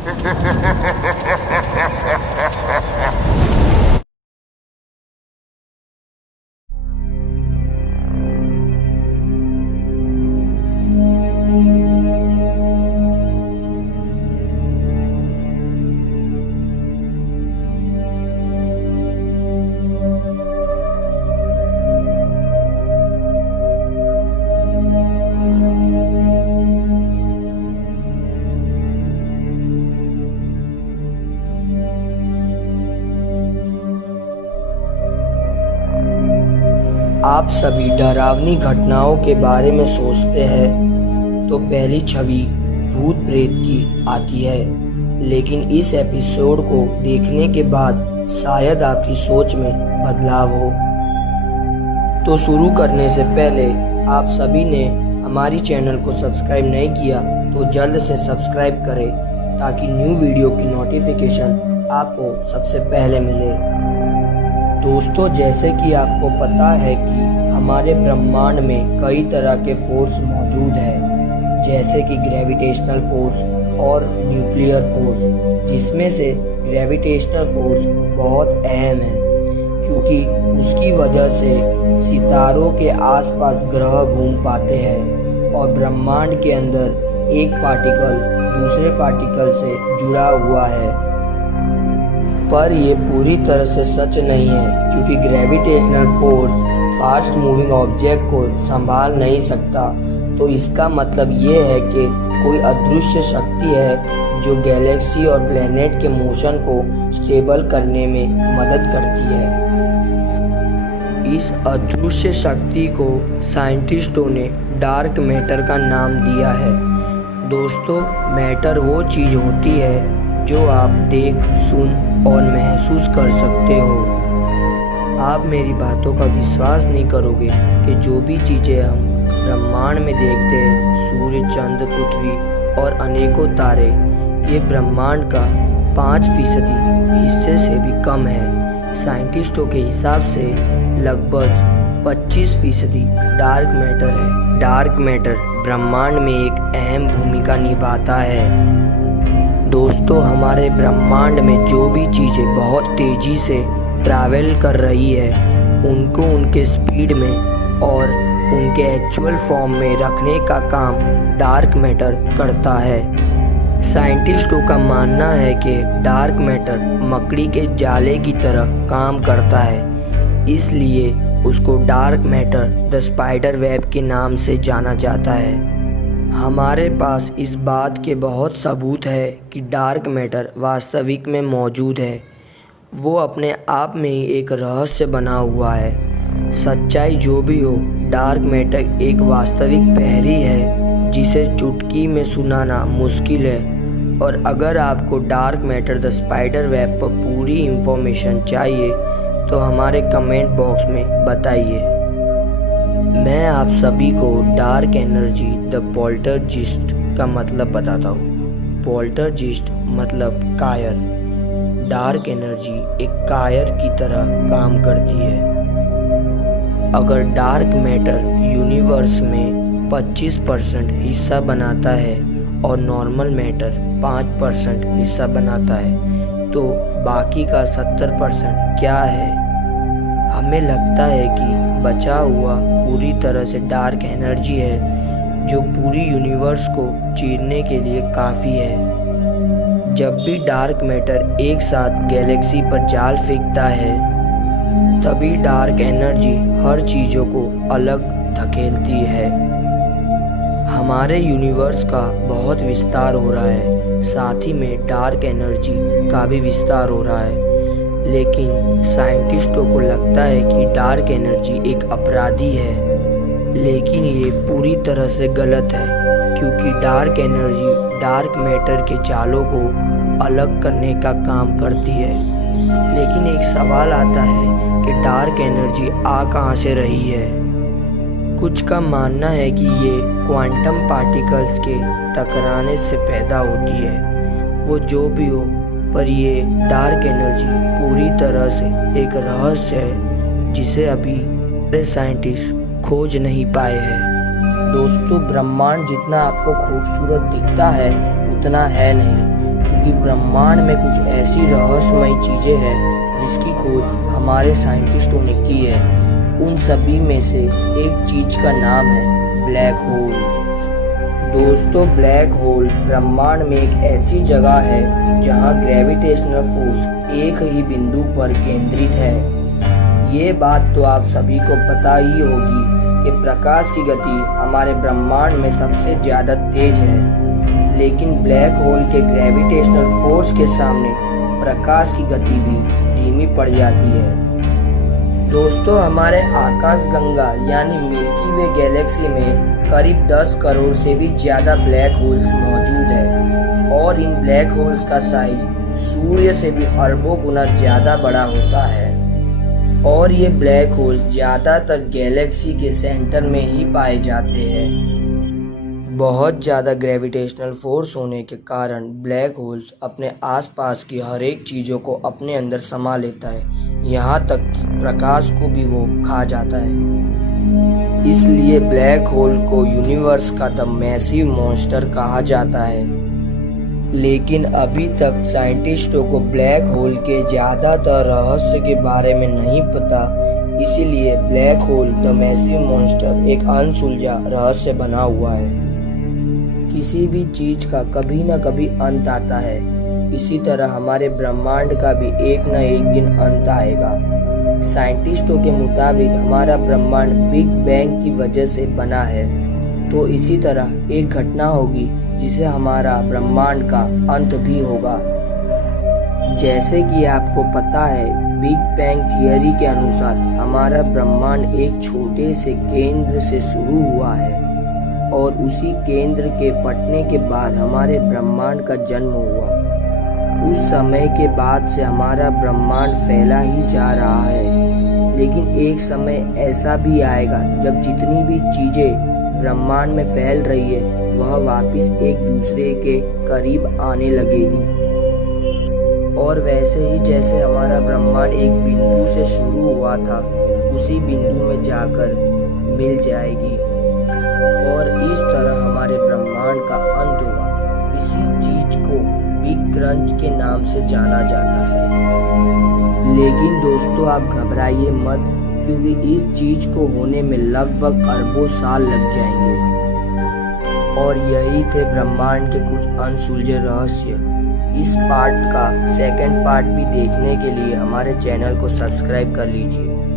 आप सभी डरावनी घटनाओं के बारे में सोचते हैं तो पहली छवि भूत प्रेत की आती है, लेकिन इस एपिसोड को देखने के बाद शायद आपकी सोच में बदलाव हो। तो शुरू करने से पहले आप सभी ने हमारी चैनल को सब्सक्राइब नहीं किया तो जल्द से सब्सक्राइब करें ताकि न्यू वीडियो की नोटिफिकेशन आपको सबसे पहले मिले। दोस्तों, जैसे कि आपको पता है कि हमारे ब्रह्मांड में कई तरह के फोर्स मौजूद हैं, जैसे कि ग्रेविटेशनल फोर्स और न्यूक्लियर फोर्स, जिसमें से ग्रेविटेशनल फोर्स बहुत अहम है क्योंकि उसकी वजह से सितारों के आसपास ग्रह घूम पाते हैं और ब्रह्मांड के अंदर एक पार्टिकल दूसरे पार्टिकल से जुड़ा हुआ है। पर ये पूरी तरह से सच नहीं है क्योंकि gravitational force fast moving object को संभाल नहीं सकता। तो इसका मतलब ये है कि कोई अदृश्य शक्ति है जो गैलेक्सी और प्लेनेट के मोशन को स्टेबल करने में मदद करती है। इस अदृश्य शक्ति को साइंटिस्टों ने डार्क मैटर का नाम दिया है। दोस्तों, मैटर वो चीज़ होती है जो आप देख, सुन और महसूस कर सकते हो। आप मेरी बातों का विश्वास नहीं करोगे कि जो भी चीज़ें हम ब्रह्मांड में देखते हैं, सूर्य, चंद्र, पृथ्वी और अनेकों तारे, ये ब्रह्मांड का 5% हिस्से से भी कम है। साइंटिस्टों के हिसाब से लगभग 25% डार्क मैटर है। डार्क मैटर ब्रह्मांड में एक अहम भूमिका निभाता है। दोस्तों, हमारे ब्रह्मांड में जो भी चीज़ें बहुत तेज़ी से ट्रैवल कर रही है, उनको उनके स्पीड में और उनके एक्चुअल फॉर्म में रखने का काम डार्क मैटर करता है। साइंटिस्टों का मानना है कि डार्क मैटर मकड़ी के जाले की तरह काम करता है, इसलिए उसको dark matter the spider web के नाम से जाना जाता है। हमारे पास इस बात के बहुत सबूत है कि डार्क मैटर वास्तविक में मौजूद है। वो अपने आप में ही एक रहस्य बना हुआ है। सच्चाई जो भी हो, डार्क मैटर एक वास्तविक पहेली है जिसे चुटकी में सुनाना मुश्किल है। और अगर आपको dark matter the spider web पर पूरी इंफॉर्मेशन चाहिए तो हमारे कमेंट बॉक्स में बताइए। मैं आप सभी को डार्क एनर्जी द पोल्टरजिस्ट का मतलब बताता हूँ। पोल्टरजिस्ट मतलब कायर। डार्क एनर्जी एक कायर की तरह काम करती है। अगर डार्क मैटर यूनिवर्स में 25% हिस्सा बनाता है और नॉर्मल मैटर 5% हिस्सा बनाता है, तो बाकी का 70% क्या है? हमें लगता है कि बचा हुआ पूरी तरह से डार्क एनर्जी है जो पूरी यूनिवर्स को चीरने के लिए काफ़ी है। जब भी डार्क मैटर एक साथ गैलेक्सी पर जाल फेंकता है, तभी डार्क एनर्जी हर चीज़ों को अलग धकेलती है। हमारे यूनिवर्स का बहुत विस्तार हो रहा है, साथ ही में डार्क एनर्जी का भी विस्तार हो रहा है। लेकिन साइंटिस्टों को लगता है कि डार्क एनर्जी एक अपराधी है, लेकिन ये पूरी तरह से गलत है क्योंकि डार्क एनर्जी डार्क मैटर के जालों को अलग करने का काम करती है। लेकिन एक सवाल आता है कि डार्क एनर्जी आ कहाँ से रही है? कुछ का मानना है कि ये क्वांटम पार्टिकल्स के टकराने से पैदा होती है। वो जो भी हो, पर ये डार्क एनर्जी पूरी तरह से एक रहस्य है जिसे अभी साइंटिस्ट खोज नहीं पाए हैं। दोस्तों, ब्रह्मांड जितना आपको खूबसूरत दिखता है उतना है नहीं, क्योंकि ब्रह्मांड में कुछ ऐसी रहस्यमय चीजें हैं जिसकी खोज हमारे साइंटिस्टों ने की है। उन सभी में से एक चीज का नाम है ब्लैक होल। दोस्तों, ब्लैक होल ब्रह्मांड में एक ऐसी जगह है जहां ग्रेविटेशनल फोर्स एक ही बिंदु पर केंद्रित है। ये बात तो आप सभी को पता ही होगी कि प्रकाश की गति हमारे ब्रह्मांड में सबसे ज्यादा तेज है, लेकिन ब्लैक होल के ग्रेविटेशनल फोर्स के सामने प्रकाश की गति भी धीमी पड़ जाती है। दोस्तों, हमारे आकाश गंगा यानी मिल्की वे गैलेक्सी में करीब 10 करोड़ से भी ज्यादा ब्लैक होल्स मौजूद है और इन ब्लैक होल्स का साइज सूर्य से भी अरबों गुना ज्यादा बड़ा होता है और ये ब्लैक होल्स ज्यादातर गैलेक्सी के सेंटर में ही पाए जाते हैं। बहुत ज़्यादा ग्रेविटेशनल फोर्स होने के कारण ब्लैक होल्स अपने आसपास की हर एक चीज़ों को अपने अंदर समा लेता है, यहाँ तक कि प्रकाश को भी वो खा जाता है। इसलिए ब्लैक होल को यूनिवर्स का द मैसिव मॉन्स्टर कहा जाता है। लेकिन अभी तक साइंटिस्टों को ब्लैक होल के ज़्यादातर रहस्य के बारे में नहीं पता, इसीलिए black hole the massive monster एक अनसुलझा रहस्य बना हुआ है। किसी भी चीज का कभी न कभी अंत आता है, इसी तरह हमारे ब्रह्मांड का भी एक न एक दिन अंत आएगा। साइंटिस्टों के मुताबिक हमारा ब्रह्मांड बिग बैंग की वजह से बना है, तो इसी तरह एक घटना होगी जिसे हमारा ब्रह्मांड का अंत भी होगा। जैसे कि आपको पता है, बिग बैंग थियरी के अनुसार हमारा ब्रह्मांड एक छोटे से केंद्र से शुरू हुआ है और उसी केंद्र के फटने के बाद हमारे ब्रह्मांड का जन्म हुआ। उस समय के बाद से हमारा ब्रह्मांड फैला ही जा रहा है, लेकिन एक समय ऐसा भी आएगा जब जितनी भी चीजें ब्रह्मांड में फैल रही है वह वापस एक दूसरे के करीब आने लगेगी और वैसे ही जैसे हमारा ब्रह्मांड एक बिंदु से शुरू हुआ था उसी बिंदु में जाकर मिल जाएगी और इस तरह हमारे ब्रह्मांड का अंत होगा। इसी चीज को बिग क्रंच के नाम से जाना जाता है। लेकिन दोस्तों, आप घबराइए मत, क्योंकि इस चीज को होने में लगभग अरबों साल लग जाएंगे। और यही थे ब्रह्मांड के कुछ अनसुलझे रहस्य। इस पार्ट का सेकंड पार्ट भी देखने के लिए हमारे चैनल को सब्सक्राइब कर लीजिए।